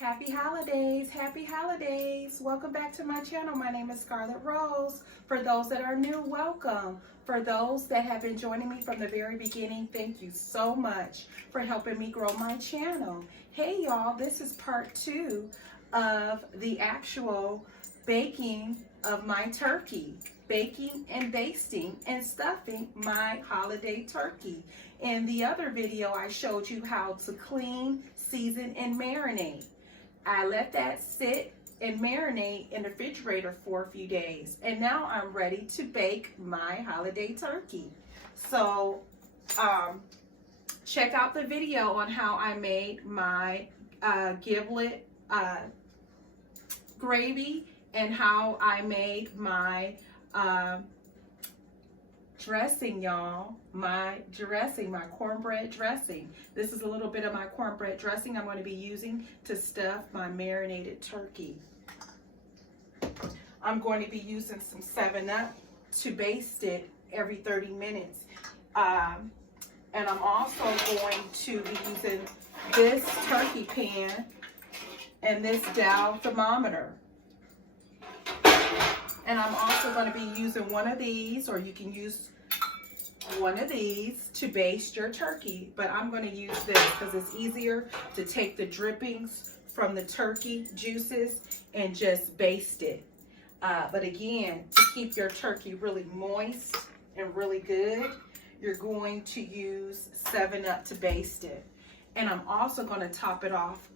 Happy holidays, happy holidays. Welcome back to my channel. My name is Scarlett Rose. For those that are new, welcome. For those that have been joining me from the very beginning, thank you so much for helping me grow my channel. Hey y'all, this is part 2 of the actual baking of my turkey. Baking and basting and stuffing my holiday turkey. In the other video, I showed you how to clean, season, and marinate. I let that sit and marinate in the refrigerator for a few days. And now I'm ready to bake my holiday turkey. So check out the video on how I made my giblet gravy and how I made my dressing, y'all. My dressing, my cornbread dressing. This is a little bit of my cornbread dressing I'm going to be using to stuff my marinated turkey. I'm going to be using some 7-Up to baste it every 30 minutes. And I'm also going to be using this turkey pan and this Dow thermometer. And I'm also going to be using one of these, or you can use one of these to baste your turkey. But I'm going to use this because it's easier to take the drippings from the turkey juices and just baste it. But again, to keep your turkey really moist and really good, you're going to use 7-Up to baste it. And I'm also going to top it off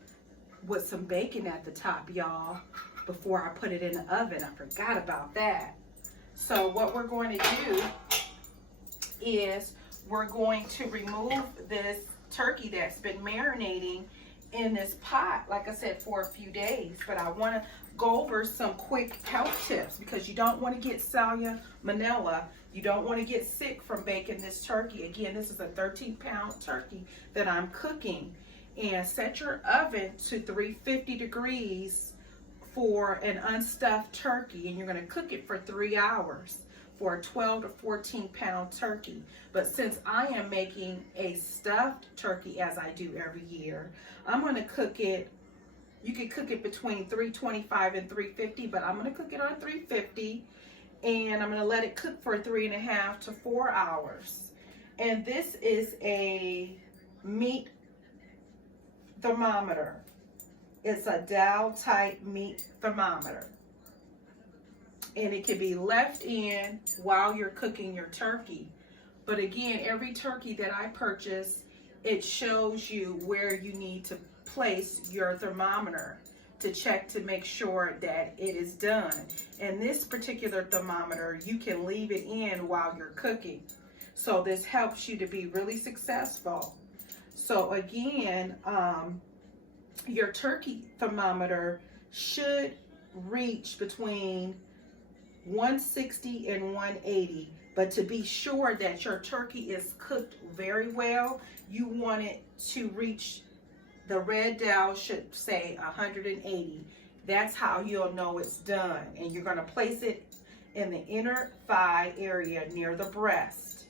with some bacon at the top, y'all, before I put it in the oven. I forgot about that. So what we're going to do is we're going to remove this turkey that's been marinating in this pot, like I said, for a few days. But I want to go over some quick health tips because you don't want to get salmonella. You don't want to get sick from baking this turkey. Again, this is a 13-pound turkey that I'm cooking. And set your oven to 350 degrees for an unstuffed turkey, and you're going to cook it for 3 hours for a 12 to 14 pound turkey. But since I am making a stuffed turkey, as I do every year, I'm going to cook it. You can cook it between 325 and 350, but I'm going to cook it on 350, and I'm going to let it cook for 3.5 to 4 hours. And this is a meat thermometer. It's a Dow type meat thermometer. And it can be left in while you're cooking your turkey. But again, every turkey that I purchase, it shows you where you need to place your thermometer to check to make sure that it is done. And this particular thermometer, you can leave it in while you're cooking. So this helps you to be really successful. So again, your turkey thermometer should reach between 160 and 180, but to be sure that your turkey is cooked very well, you want it to reach, the red dial should say 180. That's how you'll know it's done. And you're going to place it in the inner thigh area near the breast,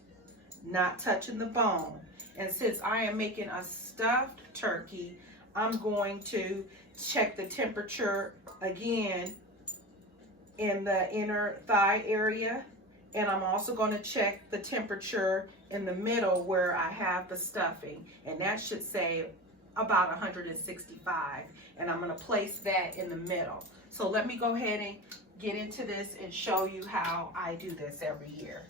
not touching the bone. And since I am making a stuffed turkey, I'm going to check the temperature again in the inner thigh area, and I'm also going to check the temperature in the middle where I have the stuffing, and that should say about 165, and I'm going to place that in the middle. So let me go ahead and get into this and show you how I do this every year.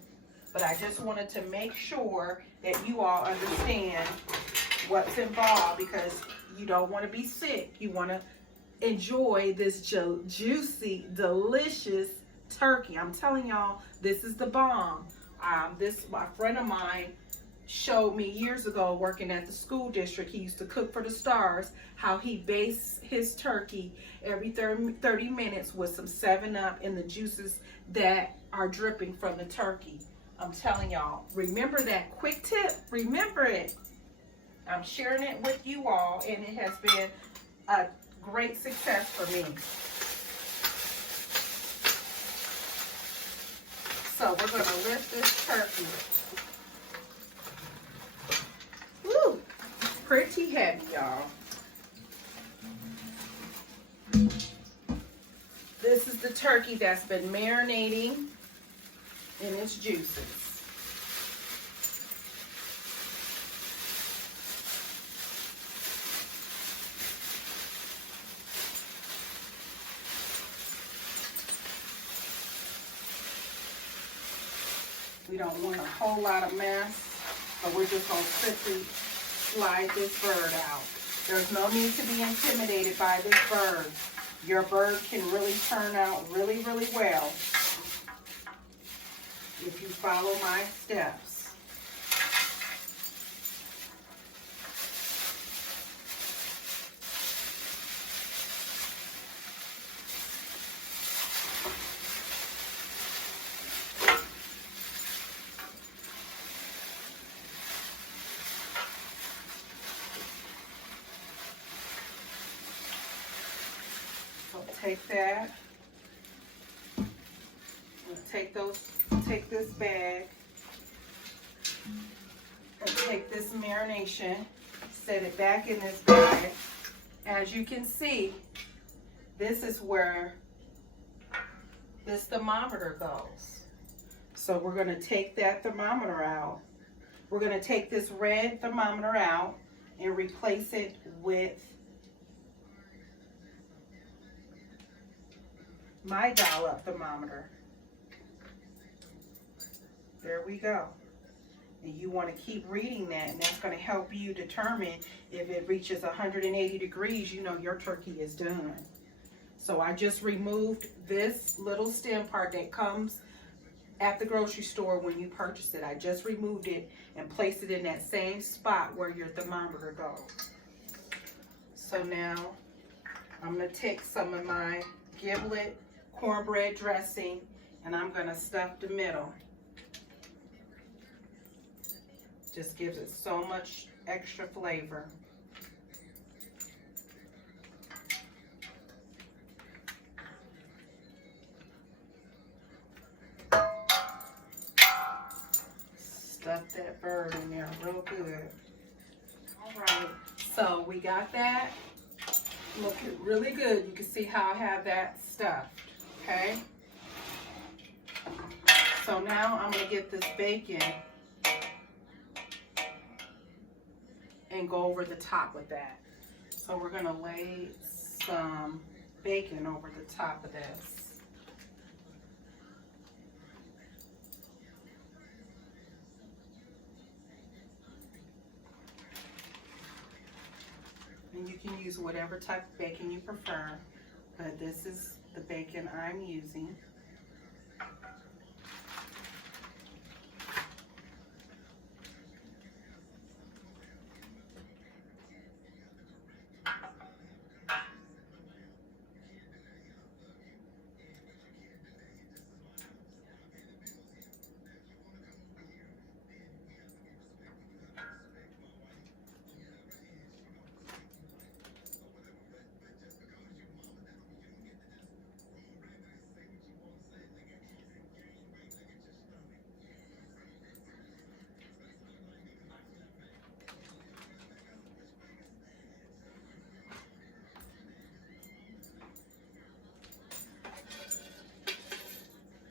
But I just wanted to make sure that you all understand what's involved, because you don't want to be sick. You want to enjoy this juicy, delicious turkey. I'm telling y'all, this is the bomb. My friend of mine showed me years ago working at the school district. He used to cook for the stars, how he bastes his turkey every 30 minutes with some 7-Up and the juices that are dripping from the turkey. I'm telling y'all, remember that quick tip. Remember it. I'm sharing it with you all, and it has been a great success for me. So we're going to lift this turkey. Woo! Pretty heavy, y'all. This is the turkey that's been marinating in its juices. We don't want a whole lot of mess, so we're just going to quickly slide this bird out. There's no need to be intimidated by this bird. Your bird can really turn out really, really well if you follow my steps. Take that. Take this bag and take this marination, set it back in this bag. As you can see, this is where this thermometer goes. So we're going to take that thermometer out. We're going to take this red thermometer out and replace it with my dial-up thermometer. There we go. And you want to keep reading that, and that's going to help you determine if it reaches 180 degrees, you know your turkey is done. So I just removed this little stem part that comes at the grocery store when you purchase it. I just removed it and placed it in that same spot where your thermometer goes. So now I'm going to take some of my giblet cornbread dressing and I'm going to stuff the middle. Just gives it so much extra flavor. Stuff that bird in there real good. All right, so we got that looking really good. You can see how I have that stuffed, okay? So now I'm gonna get this bacon and go over the top with that. So we're gonna lay some bacon over the top of this. And you can use whatever type of bacon you prefer, but this is the bacon I'm using.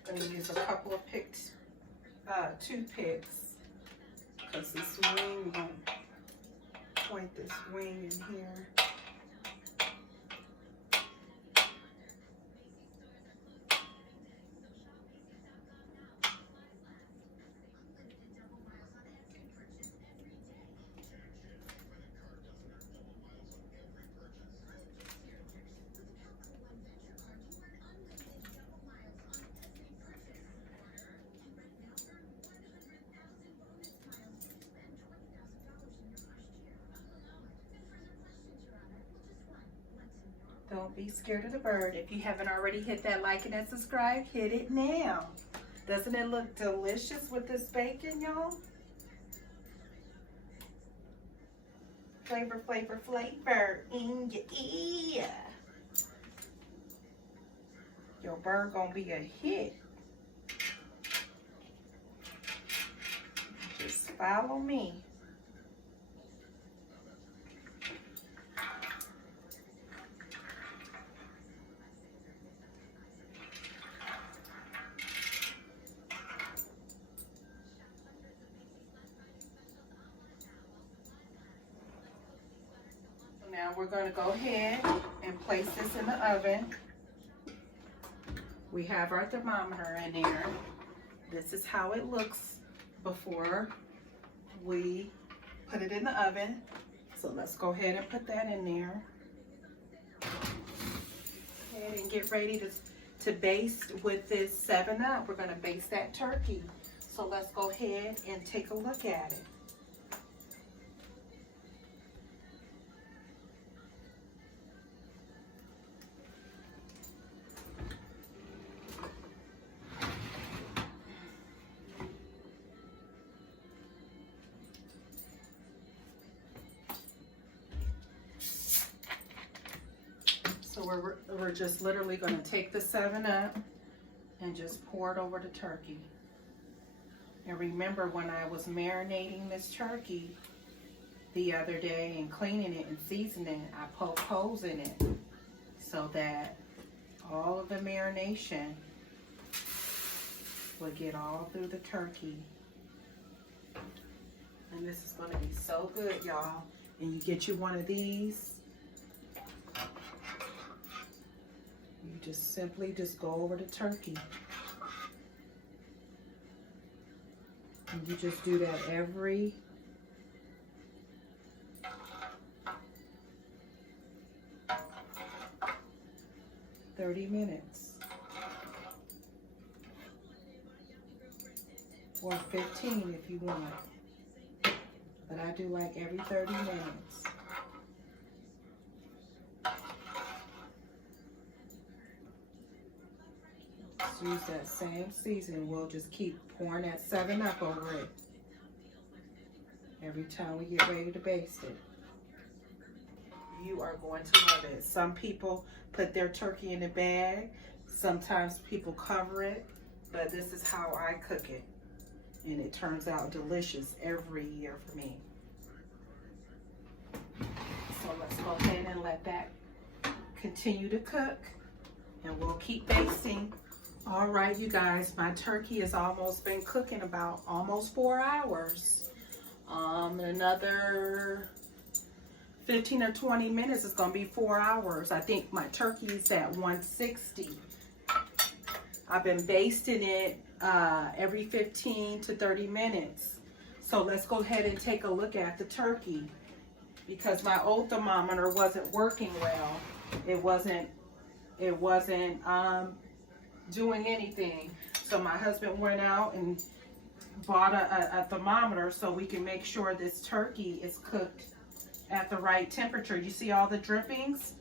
I'm going to use a couple of toothpicks because this wing, I'm going to point this wing in here. Don't be scared of the bird. If you haven't already hit that like and that subscribe, hit it now. Doesn't it look delicious with this bacon, y'all? Flavor, flavor, flavor in your ear. Your bird gonna be a hit. Just follow me. Now we're going to go ahead and place this in the oven. We have our thermometer in there. This is how it looks before we put it in the oven. So let's go ahead and put that in there. Go ahead and get ready to baste with this 7-Up. We're going to baste that turkey. So let's go ahead and take a look at it. So we're just literally going to take the 7-Up and just pour it over the turkey. And remember, when I was marinating this turkey the other day and cleaning it and seasoning it, I poked holes in it so that all of the marination would get all through the turkey. And this is going to be so good, y'all. And you get you one of these. You just simply go over the turkey. And you just do that every 30 minutes. Or 15 if you want. But I do like every 30 minutes. Use that same seasoning. We'll just keep pouring that 7-Up over it every time we get ready to baste it. You are going to love it. Some people put their turkey in a bag. Sometimes people cover it, but this is how I cook it. And it turns out delicious every year for me. So let's go ahead and let that continue to cook, and we'll keep basting. All right, you guys, my turkey has almost been cooking about almost 4 hours. Another 15 or 20 minutes is going to be 4 hours. I think my turkey is at 160. I've been basting it every 15 to 30 minutes. So let's go ahead and take a look at the turkey, because my old thermometer wasn't working well. It wasn't doing anything. So my husband went out and bought a thermometer so we can make sure this turkey is cooked at the right temperature. You see all the drippings?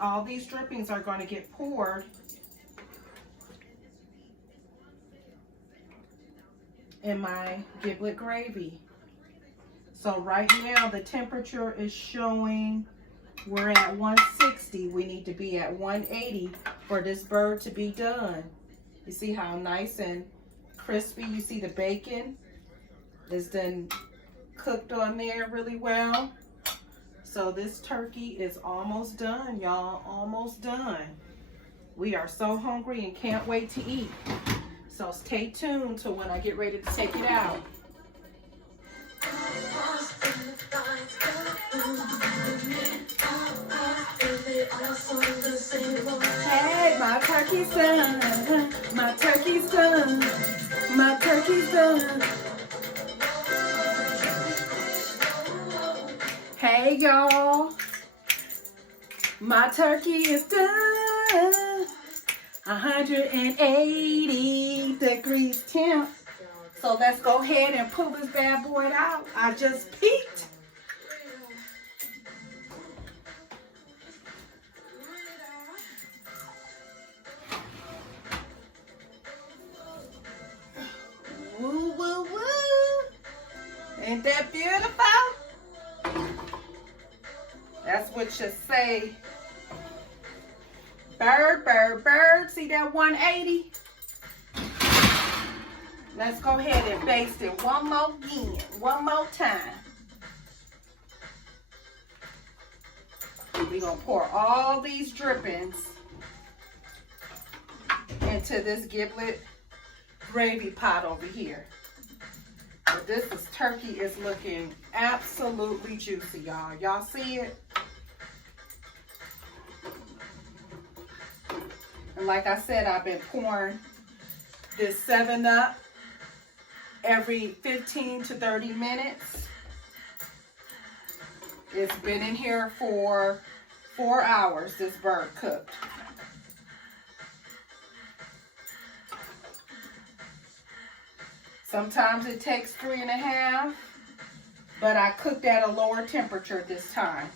All these drippings are going to get poured in my giblet gravy. So right now the temperature is showing we're at 160. We need to be at 180 for this bird to be done. You see how nice and crispy? You see the bacon is then cooked on there really well. So this turkey is almost done, y'all. Almost done. We are so hungry and can't wait to eat. So stay tuned to when I get ready to take it out. Hey, my turkey's done. My turkey's done. My turkey's done. Hey, y'all. My turkey is done. 180 degrees temp. So let's go ahead and pull this bad boy out. I just peeked. Woo, woo, woo. Ain't that beautiful? That's what you say. Bird, bird, bird. See that 180? Let's go ahead and baste it one more time. We're going to pour all these drippings into this giblet gravy pot over here. But this turkey is looking absolutely juicy, y'all. Y'all see it? like I said, I've been pouring this 7-Up every 15 to 30 minutes. It's been in here for 4 hours, this bird cooked. Sometimes it takes 3.5, but I cooked at a lower temperature this time.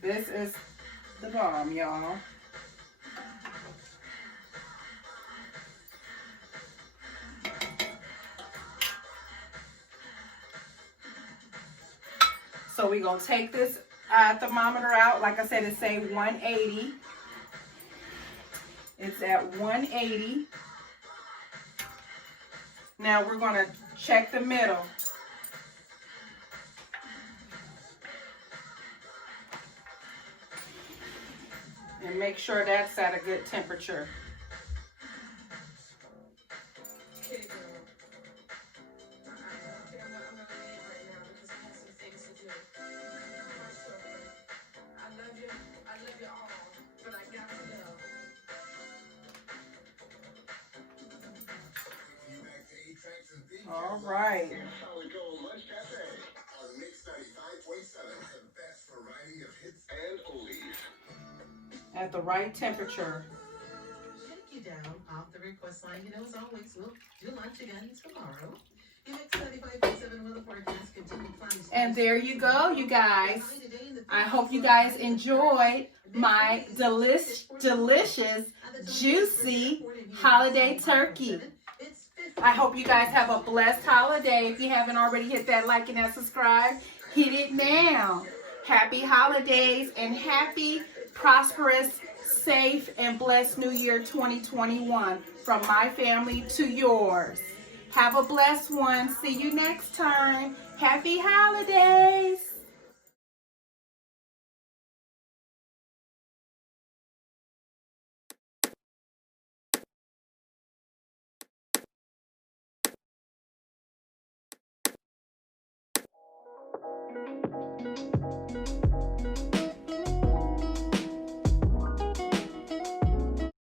This is the bomb, y'all. So we're going to take this thermometer out. Like I said, it say 180. It's at 180. Now we're going to check the middle. And make sure that's at a good temperature. All right. At the right temperature. Take you down off the request line. You know, as always, we'll do lunch again tomorrow. And there you go, you guys. I hope you guys enjoyed my delicious, juicy holiday turkey. I hope you guys have a blessed holiday. If you haven't already hit that like and that subscribe, hit it now. Happy holidays and happy, prosperous, safe, and blessed New Year 2021 from my family to yours. Have a blessed one. See you next time. Happy holidays.